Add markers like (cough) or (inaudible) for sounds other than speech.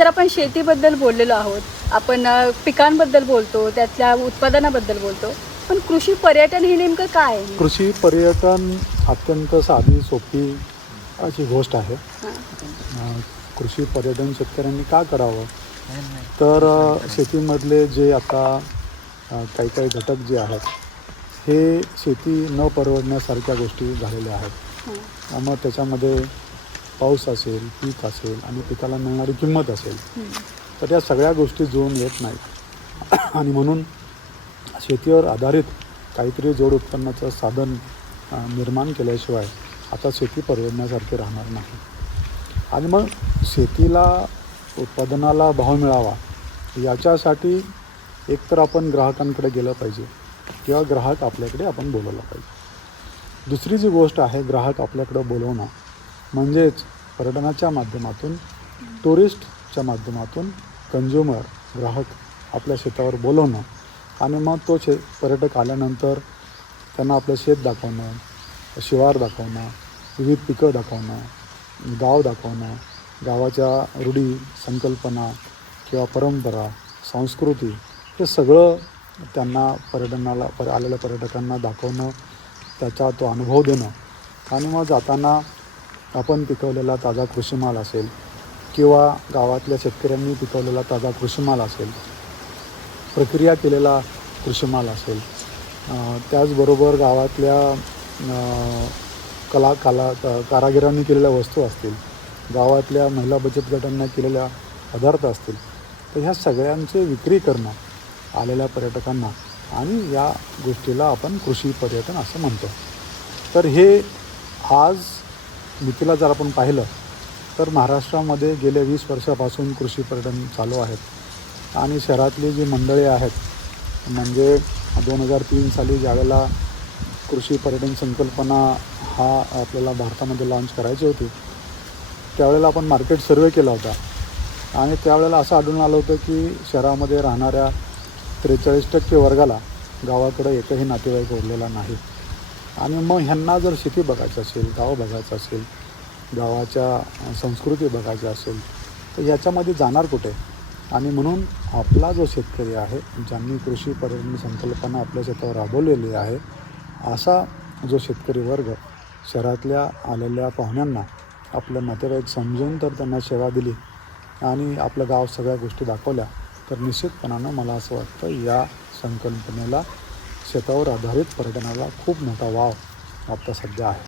तर आपण शेतीबद्दल बोललेलो आहोत. आपण पिकांबद्दल बोलतो त्यातल्या उत्पादनाबद्दल बोलतो. पण कृषी पर्यटन हे नेमकं काय आहे? कृषी पर्यटन अत्यंत साधी सोपी अशी गोष्ट आहे. कृषी पर्यटन शेतकऱ्यांनी का करावं? तर शेतीमधले जे आता काही काही घटक जे आहेत हे शेती न परवडण्यासारख्या गोष्टी झालेल्या आहेत. त्यामुळे त्याच्यामध्ये पाऊस असेल पीक असेल आणि पिकाला मिळणारी किंमत असेल. तर या सगळ्या गोष्टी जुळून येत नाहीत. (clears throat) आणि म्हणून शेतीवर आधारित काहीतरी जोड उत्पन्नाचं साधन निर्माण केल्याशिवाय आता शेती परवडण्यासारखी राहणार नाही. आणि मग शेतीला उत्पादनाला भाव मिळावा याच्यासाठी एकतर आपण ग्राहकांकडे गेलं पाहिजे किंवा ग्राहक आपल्याकडे आपण बोलवलं पाहिजे. दुसरी जी गोष्ट आहे ग्राहक आपल्याकडं बोलवणं म्हणजेच पर्यटनाच्या माध्यमातून टुरिस्टच्या माध्यमातून कंझ्युमर ग्राहक आपल्या शेतावर बोलवणं आणि मग तो शे पर्यटक आल्यानंतर त्यांना आपलं शेत दाखवणं शिवार दाखवणं विविध पिकं दाखवणं गाव दाखवणं गावाच्या रूढी संकल्पना किंवा परंपरा संस्कृती हे सगळं त्यांना पर्यटनाला पर आलेल्या पर्यटकांना दाखवणं त्याचा तो अनुभव देणं आणि मग जाताना आपण पिकवलेला ताजा कृषीमाल असेल किंवा गावातल्या शेतकऱ्यांनी पिकवलेला ताजा कृषीमाल असेल प्रक्रिया केलेला कृषीमाल असेल त्याचबरोबर गावातल्या कला कला कारागिरांनी केलेल्या वस्तू असतील गावातल्या महिला बचत गटांना केलेल्या पदार्थ असतील तर ह्या सगळ्यांचे विक्री करणं आलेल्या पर्यटकांना आणि या गोष्टीला आपण कृषी पर्यटन असं म्हणतो. तर हे आज मितीला जर आपण पाहिलं तर महाराष्ट्रामध्ये गेल्या वीस वर्षापासून कृषी पर्यटन चालू आहेत. आणि शहरातली जी मंडळी आहेत म्हणजे दोन हजार तीन साली ज्यावेळेला कृषी पर्यटन संकल्पना हा आपल्याला भारतामध्ये लॉन्च करायची होती त्यावेळेला आपण मार्केट सर्वे केला होता. आणि त्यावेळेला असं आढळून आलं होतं की शहरामध्ये राहणाऱ्या त्रेचाळीस टक्के वर्गाला गावाकडं एकही नातेवाईक उरलेला नाही. आणि मग ह्यांना जर शेती बघायची असेल गाव बघायचं असेल गावाच्या संस्कृती बघायची असेल तर याच्यामध्ये जाणार कुठे? आणि म्हणून आपला जो शेतकरी आहे ज्यांनी कृषी पर्यटन संकल्पना आपल्या शेतावर राबवलेली आहे असा जो शेतकरी वर्ग शहरातल्या आलेल्या पाहुण्यांना आपलं नातेवाईक समजून तर त्यांना सेवा दिली आणि आपलं गाव सगळ्या गोष्टी दाखवल्या तर निश्चितपणानं मला असं वाटतं या संकल्पनेला शेतावर आधारित पर्यटनाला खूप मोठा वाव आता सध्या आहे.